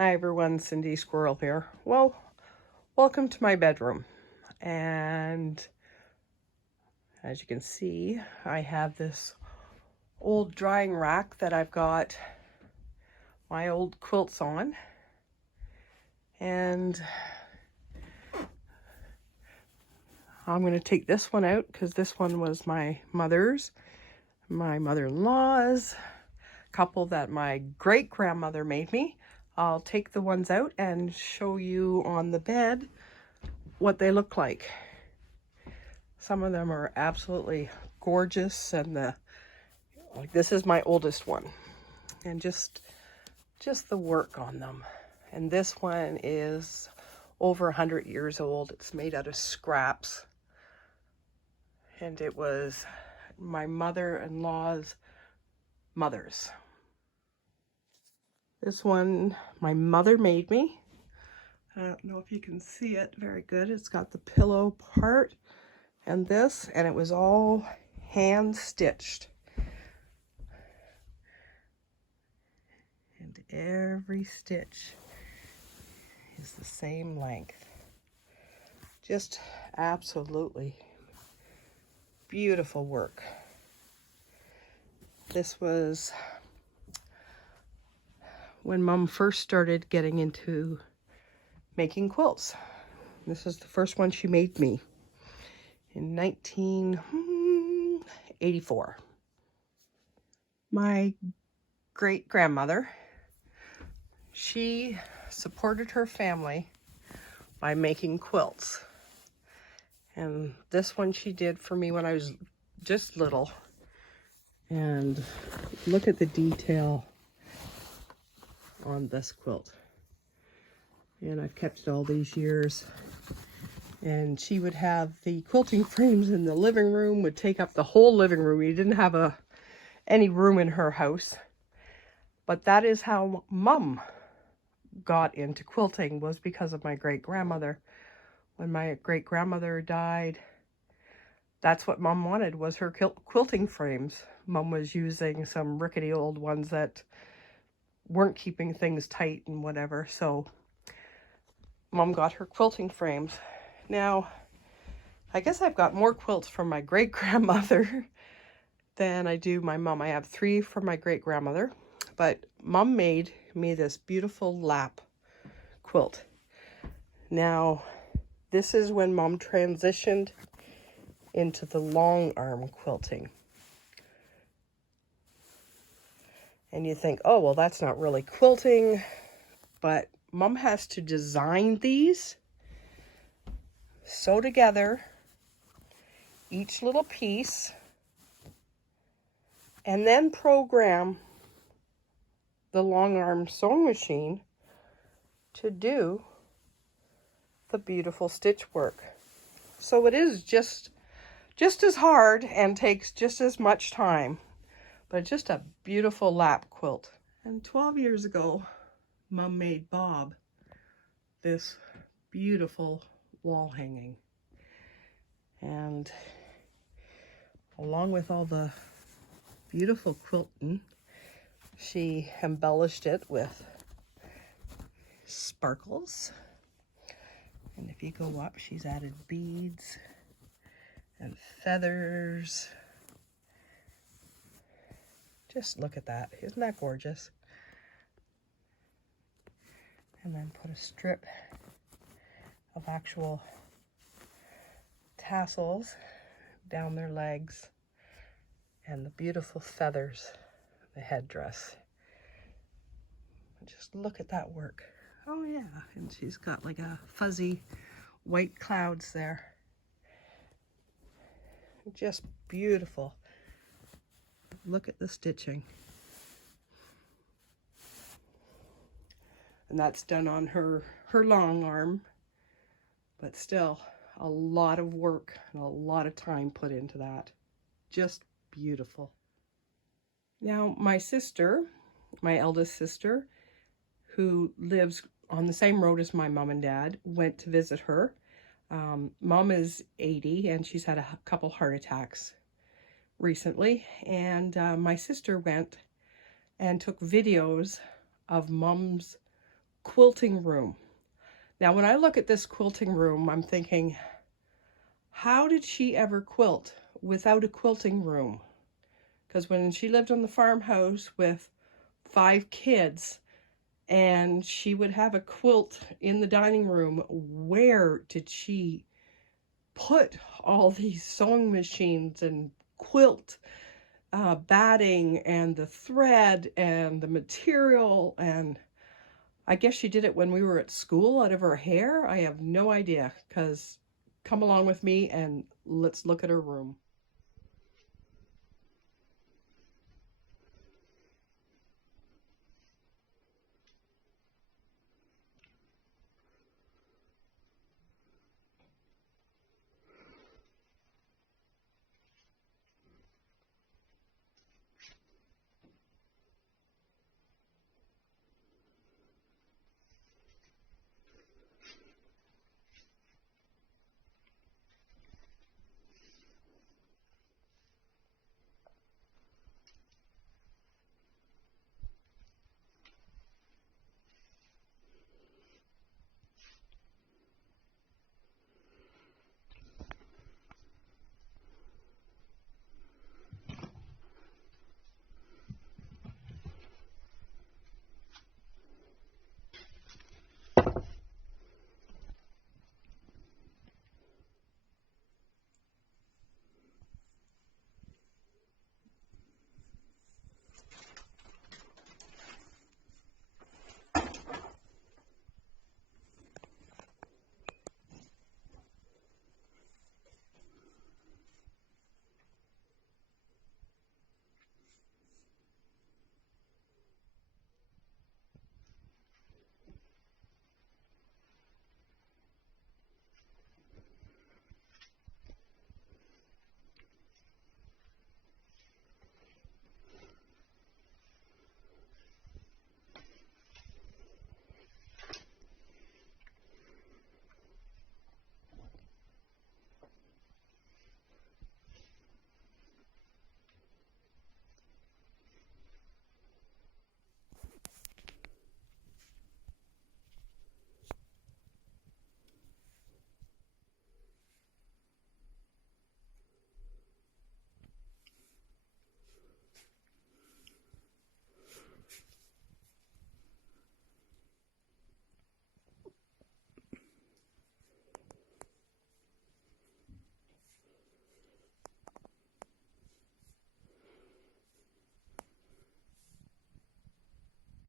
Hi everyone, Cindy Squirrel here. Well, welcome to my bedroom. And as you can see, I have this old drying rack that I've got my old quilts on. And I'm going to take this one out because this one was my mother's, my mother-in-law's, a couple that my great-grandmother made me. I'll take the ones out and show you on the bed what they look like. Some of them are absolutely gorgeous, and this is my oldest one, and just the work on them. And this one is over 100 years old. It's made out of scraps, and it was my mother-in-law's mother's. This one my mother made me. I don't know if you can see it very good. It's got the pillow part and this, and it was all hand stitched. And every stitch is the same length. Just absolutely beautiful work. This was when Mom first started getting into making quilts. This is the first one she made me in 1984. My great-grandmother, she supported her family by making quilts. And this one she did for me when I was just little. And look at the detail on this quilt. And I've kept it all these years. And she would have the quilting frames in the living room, would take up the whole living room. You didn't have any room in her house. But that is how Mom got into quilting, was because of my great-grandmother. When my great-grandmother died, that's what Mom wanted, was her quilting frames. Mom was using some rickety old ones that weren't keeping things tight and whatever, so Mom got her quilting frames. Now, I guess I've got more quilts from my great-grandmother than I do my mom. I have 3 from my great-grandmother, but Mom made me this beautiful lap quilt. Now, this is when Mom transitioned into the long arm quilting. And you think, oh, well, that's not really quilting, but Mom has to design these, sew together each little piece, and then program the long arm sewing machine to do the beautiful stitch work. So it is just as hard and takes just as much time, but just a beautiful lap quilt. And 12 years ago, Mom made Bob this beautiful wall hanging. And along with all the beautiful quilting, she embellished it with sparkles. And if you go up, she's added beads and feathers. Just look at that. Isn't that gorgeous? And then put a strip of actual tassels down their legs, and the beautiful feathers, the headdress. Just look at that work. Oh yeah, and she's got like a fuzzy white clouds there. Just beautiful. Look at the stitching. And that's done on her long arm, but still a lot of work and a lot of time put into that. Just beautiful. Now my sister, my eldest sister, who lives on the same road as my mom and dad, went to visit her. Mom is 80 and she's had a couple heart attacks recently, and my sister went and took videos of Mom's quilting room. Now, when I look at this quilting room, I'm thinking, how did she ever quilt without a quilting room? Because when she lived on the farmhouse with 5 kids and she would have a quilt in the dining room, where did she put all these sewing machines and quilt batting and the thread and the material? And I guess she did it when we were at school out of her hair. I have no idea, because come along with me and let's look at her room.